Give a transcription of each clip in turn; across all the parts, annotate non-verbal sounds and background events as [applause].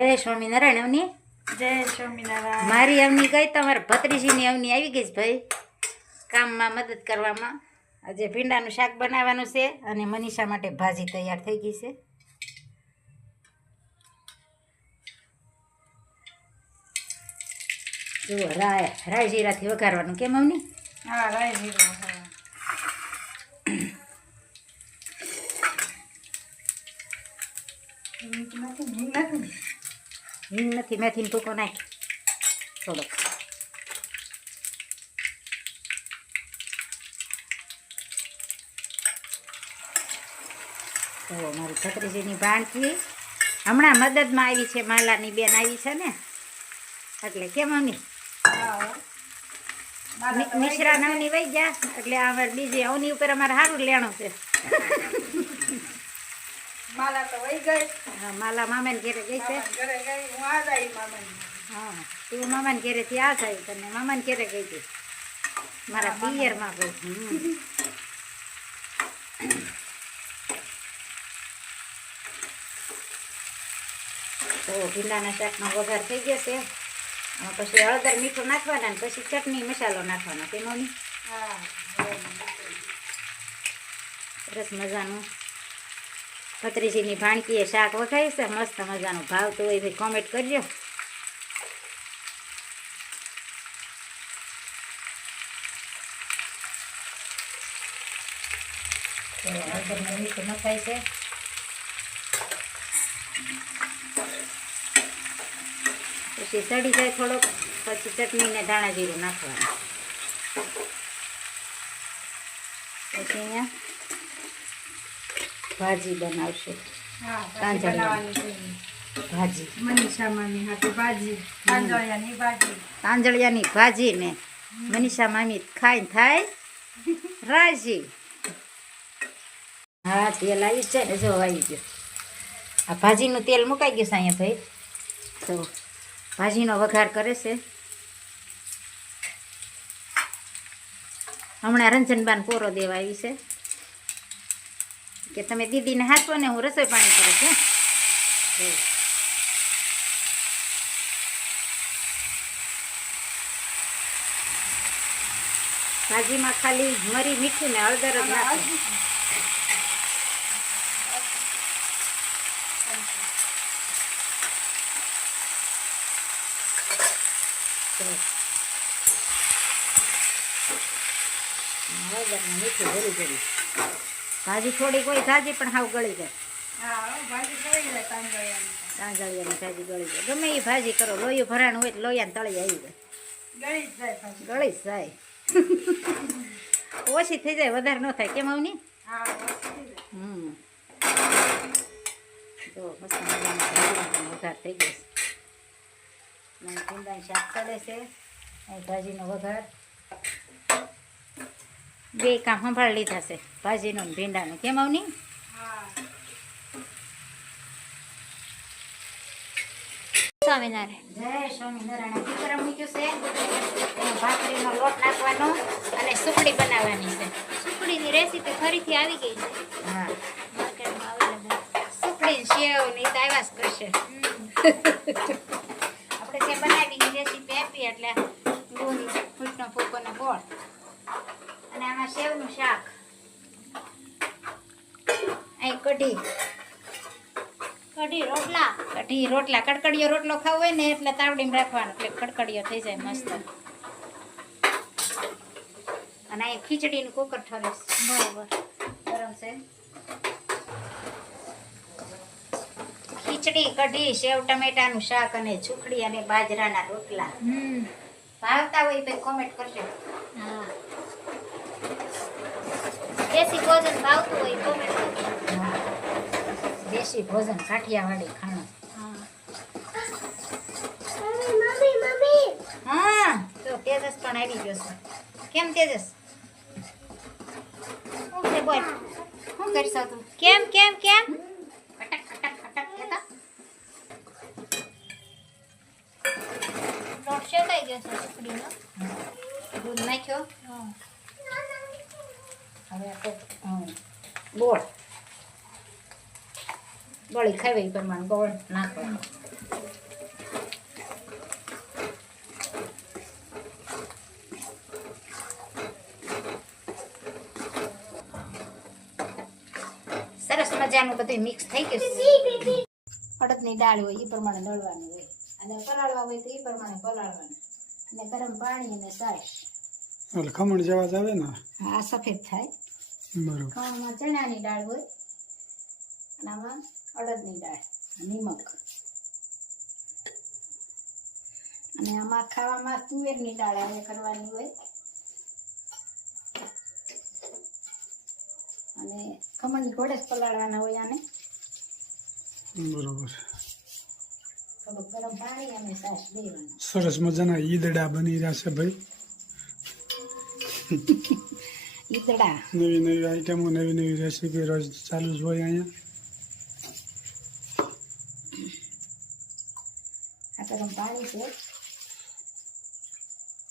જય સ્વામિનારાયણ અવની. જય સ્વામિનારાયણ. મારી અવની ગઈ તમારા ભત્રીજીની અવની આવી ગઈ છે ભાઈ. કામમાં મદદ કરવામાં. આજે ભીંડાનું શાક બનાવવાનું છે અને મનીષા માટે ભાજી તૈયાર થઈ ગઈ છે. જુઓ રાય રાય જીરાથી વઘારવાનું કેમ અવની? હા રાય જીરો હા મીઠમાંથી હિંગ નથી મેથીનો ટૂંકો નાખ. થોડોક. તો મારી છત્રીજીની ભાણકી. હમણાં મદદમાં આવી છે માલાની બેન આવી છે ને? એટલે કેમ અમી. મિશ્રા નવની વહી ગયા એટલે અમારે બીજી અવની ઉપર અમારે સારું લેણું છે. માલા તો વહી ગઈ. હા, માલા મામાને ઘેરે ગઈ છે. ઘરે ગઈ હું આ આવી મામાની. હા તું મામાને ઘેરેથી આ જાય તને મામાને ઘેરે ગઈ હતી. મારા. પિયરમાં ગઈ. તો ભીંડાના શાકનો વઘાર થઈ ગયો છે. પછી હળદર મીઠું નાખવાના ને પછી ચટણી મસાલો નાખવાનો. તેનો નહીં હા. સરસ મજાનું. ભત્રીજીની ભાણકીએ શાક વખાય છે. મસ્ત મજાનું ભાવતું હોય ભાઈ કોમેન્ટ કરજો. નખાય છે. પછી સડી જાય થોડોક પછી ચટણી ને ધાણા જીરું નાખવાનું. પછી અહીંયા ભાજી બનાવશે. ભાજી હાથે ભાજી તાંજળિયાની ભાજી. ને મનીષા મામી ખાઈને થાય રાજી. હા તેલ આવી છે ને જો આવી ગયો. આ ભાજીનું તેલ મુકાઈ ગયું છે અહીંયા ભાઈ. તો ભાજીનો વઘાર કરે છે. હમણાં રંજનબાન પોરો દેવા આવી છે. કે તમે દીદીને હાચવો ને હું રસોઈ પાણી કરું છું ભાજીમાં ખાલી મરી મીઠું ને હળદર જ હળદર મીઠું ભરી ગળી ભાજી થોડીક હોય ભાજી પણ હાવ ગળી જાય. કરી તાંજળિયાની ભાજી ગળી જાય ગમે એ ભાજી કરો લોહીયું ભરાણ હોય તો લોહીયાને તળી આવી જાય. ગળી જ જાય ઓછી થઈ જાય વધારે ન થાય. કેમ આવની? હમ. જો મસ્ત વઘાર થઈ ગયો શાક ચડે છે. અહીં ભાજીનો વઘાર બે કામ સંભાળી લીધા છે. ભાજીનું ને ભીંડાનું. કેમ આવની? સ્વામિનારાયણ. જય સ્વામિનારાયણ. કુકર મૂક્યું છે. ભાખરીનો લોટ નાખવાનો અને સુકડી બનાવવાની છે. સુકડીની રેસીપી ફરીથી આવી ગઈ છે. હા. સુકડી સેવ ને ઈ તો આવ્યા જ કરશે. આપણે જે બનાવીની રેસીપી આપી એટલે ગોળી ફૂટનો ફૂકો ને ગોળ. અને આમાં સેવનું શાક. અહીં કઢી. કઢી રોટલા. કઢી રોટલા. કડકડીયો રોટલો ખાવો હોય ને એટલે તાવડીમાં રાખવાનો. એટલે કડકડીયો થઈ જાય મસ્ત. અને અહીં ખીચડીનું કુકર ઠરે છે બરોબર. ગરમ છે. ખીચડી કઢી સેવ ટમેટાનું શાક અને ચૂકડી અને બાજરાના રોટલા. હમ. ભાવતા હોય તો કોમેન્ટ કરજો. હા. દેશી ભોજન ભાવતું હોય કોમેન્ટ કરજો. દેશી ભોજન કાઠિયાવાડી ખાણું. હા હા તો તેજસ પણ આવી ગયો છે. કેમ તેજસ? છે બોલ? શું કરશો તું? કેમ કેમ કેમ? ખટક ખટક ખટક કહેતા લોટ શેકાઈ ગયો છે સુકડીનો દૂધ નાખ્યો. હા. હવે આપણે ખાવી પ્રમાણે ગોળ નાખવાનો સરસ મજાનું બધું મિક્સ થઈ ગયું. અડદની દાળ હોય એ પ્રમાણે દળવાની હોય. અને પલાળવા હોય તો એ પ્રમાણે પલાળવાનું. અને ગરમ પાણી અને સાઈશ એટલે ખમણ જેવા જ આવે ને? આ સફેદ થાય. બરોબર. ખમણમાં ચણાની દાળ હોય અને આમાં અડદની દાળ નિમક. અને આમાં ખાવામાં તુવેરની દાળ આવે કરવાની હોય. અને ખમણની ઘોડે જ પલાળવાના હોય આને. બરોબર. ગરમ પાણી અને સાસ દેવાનું. સરસ મજાના ઈદડા બની રહ્યા છે ભાઈ. [laughs] ઈદડા નવી નવી આઈટમો નવી નવી રેસીપી રોજ ચાલુ જ હોય અહીંયા. આ ગરમ પાણી છે.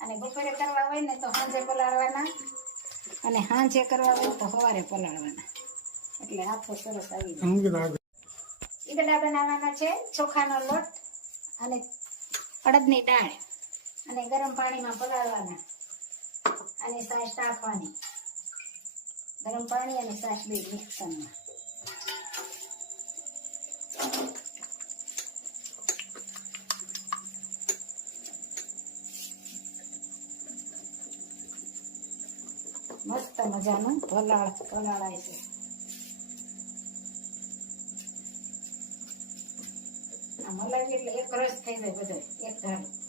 અને બપોરે કરવા હોય ને તો સાંજે પલાળવાના. અને સાંજે કરવા હોય તો સવારે પલાળવાના. એટલે આખો સરસ આવી જાય. ઈદડા બનાવવાના છે ચોખાનો લોટ અને અડદની દાળ. અને ગરમ પાણીમાં પલાળવાના. અને છાશ નાખવાની ગરમ પાણી અને છાશ બે મિક્સરમાં. મસ્ત મજાનું પલાળ પલાળાય છે. મલાઈ એટલે એક રસ થઈ જાય બધો એક ધારો.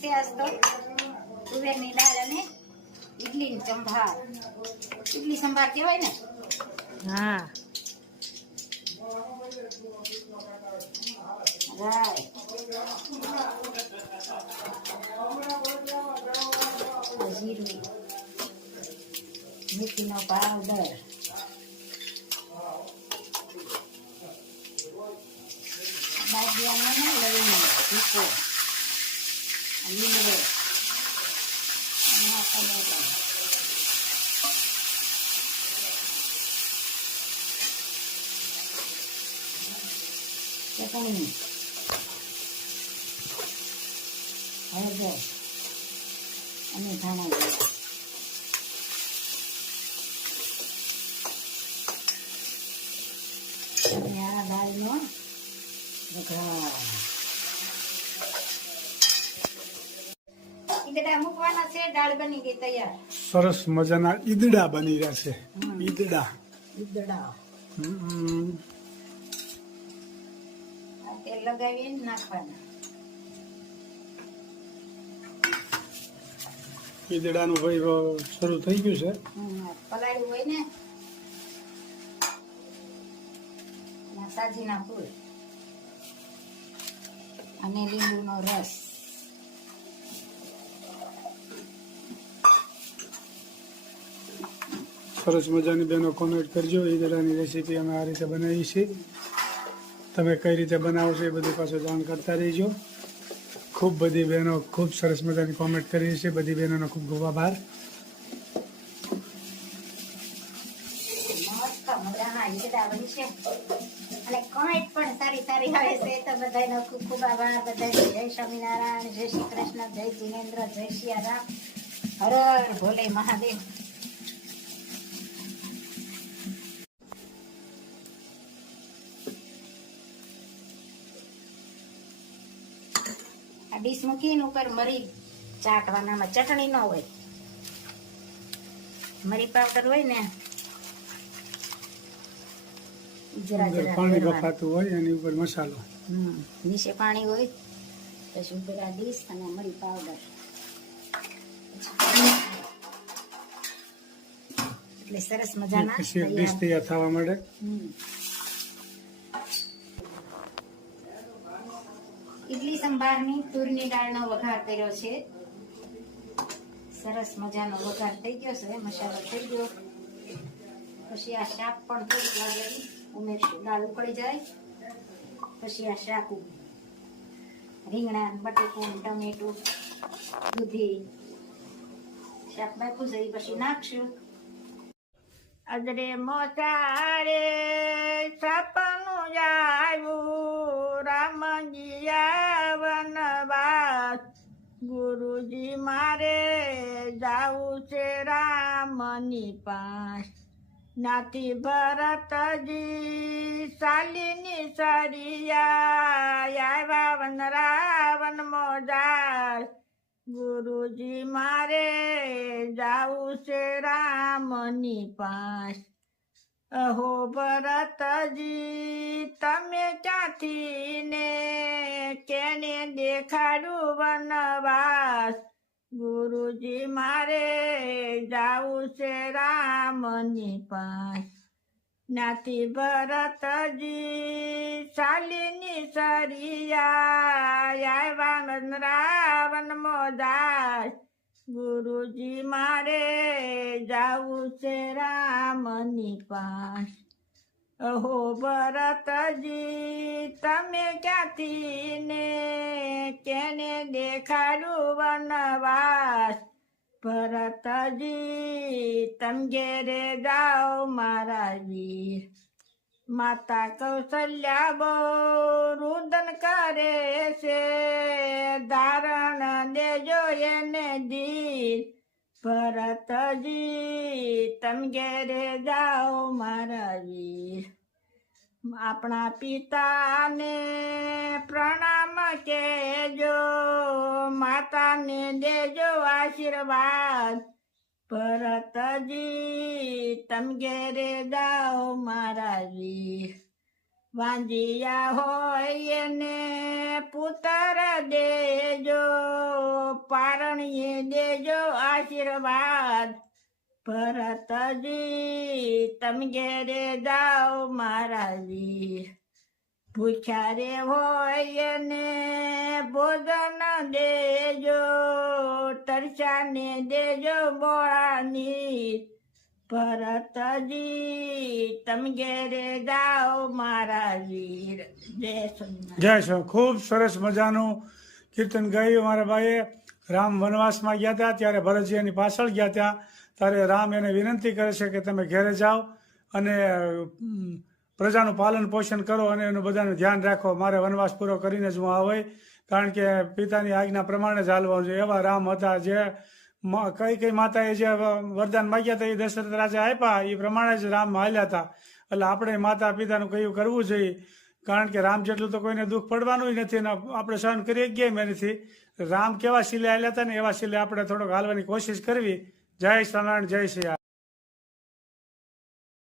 છે આજ તો. તુવેરની દાળ અને ઈડલી સંભાર. ઈડલી સંભાર કહેવાય ને? હા. જીરું. મેથીનો પાવડર. બાજિયાનો ને લવિંગ ભૂકો. લીમડો હળદર અને ધાણા જીરા અને આ દાળનો વઘાર ઈદડા મૂકવાના છે દાળ બની ગઈ તૈયાર. સરસ મજાના ઈદડા બની રહ્યા છે. ઈદડા. ઈદડા. તેલ નાખવાના. ઈદડાનું ભાઈ શરૂ થઈ ગયું છે. પલાળ્યું હોય ને સાજીના ફૂલ. અને લીંબુનો રસ. સરસ મજાની બેનો કોમેન્ટ કરજો ઈદડાની રેસીપી અમે આ રીતે બનાવી છે તમે કઈ રીતે બનાવો છો એ બધી પાછું જાણ કરતા રહીજો. ખૂબ બધી બહેનો ખૂબ સરસ મજાની કોમેન્ટ કરી છે. બધી બહેનોનો ખૂબ ખૂબ આભાર. પણ જય સ્વામિનારાયણ, જય શ્રી કૃષ્ણ, જય જીનેન્દ્ર, જય સિયારામ હર ભોલે મહાદેવ. ડીશ મૂકીને ઉપર મરી ચાટવાનામાં ચટણી ન હોય. મરી પાવડર હોય ને જરા જરા પાણી બફાતું હોય એની ઉપર મસાલો. નીચે પાણી હોય પછી ઉપર આ ડીશ અને મરી પાવડર. એટલે સરસ મજાના ડીશ તૈયાર. તૈયાર થવા માટે ઈડલી સંભારની તુરની દાળનો વઘાર કર્યો છે. સરસ મજાનો વઘાર થઈ ગયો છે. મસાલો થઈ ગયો. પછી આ શાક પણ થોડી વાર ઉમેરશું. દાળ ઉકળી જાય. પછી આ શાક રીંગણા, બટેકું, ટમેટું, દૂધી. શાક બાકું જઈ પછી નાખશું. અદરે મોસારે સપનું આવ્યું રામ ગયા વનવાસ ગુરુજી મારે જાવું છે રામની પાસ. નાથી ભરતજી શાલિની સરિયા વન રાવણ મોજાર ગુરુજી મારે જાવું છે રામની પાસ. અહો ભરતજી, તમે ક્યાંથી ને કેને દેખાડું વનવાસ. ગુરુજી, મારે જાવું છે રામની પાસ. નાથી ભરતજી શાલિની સરિયા આવ્યા રાવણ મોદાસ. ગુરુજી, મારે જાવું છે રામની પાસ. અહો ભરતજી, તમે ક્યાંથી ને કેને દેખાડું વનવાસ? ભરતજી, તમ ઘેરે જાઓ મારા વીર માતા કૌશલ્યા બહુ રુદન કરે છે. ધારણ દેજો એને દીર ભરતજી, તમ ઘેરે જાઓ મારા વીર આપણા પિતાને પ્રણામ કેજો માતાને દેજો આશીર્વાદ. ભરતજી, તમ ઘેરે જાઓ મારા વીર વાંજિયા હોય એને પુત્ર દેજો, પારણીએ દેજો આશીર્વાદ. ભરતજી તમ ઘેરે જાઓ વીર ભૂખ્યા રે હોય ને ભોજન દેજો, તરસાને દેજો બોળાની. ભરતજી, તમ ઘેરે મારા વીર. જય જય શ્રી ખૂબ સરસ મજાનું કીર્તન ગાયું મારા ભાઈએ. રામ વનવાસમાં ગયા હતા, ત્યારે ભરતજી એની પાછળ ગયા ત્યાં. ત્યારે રામ એને વિનંતી કરે છે કે તમે ઘેરે જાઓ અને પ્રજાનું પાલન પોષણ કરો અને એનું બધાનું ધ્યાન રાખો. મારે વનવાસ પૂરો કરીને જ હું આવે કારણ કે પિતાની આજ્ઞા પ્રમાણે જ હાલવા જોઈએ. એવા રામ હતા જે કઈ કઈ માતાએ જે વરદાન માગ્યા હતા એ દશરથ રાજા આપ્યા. એ પ્રમાણે જ રામ હાલ્યા હતા. એટલે આપણે માતા પિતાનું કયું કરવું જોઈએ? કારણ કે રામ જેટલું તો કોઈને દુઃખ પડવાનું નથી ને આપણે સહન કરી ગયા એનાથી? રામ કેવા શિલે હાલ્યા હતા ને એવા શિલે આપણે થોડોક હાલવાની કોશિશ કરવી. જય સ્વામિનારાયણ, જય શ્રી.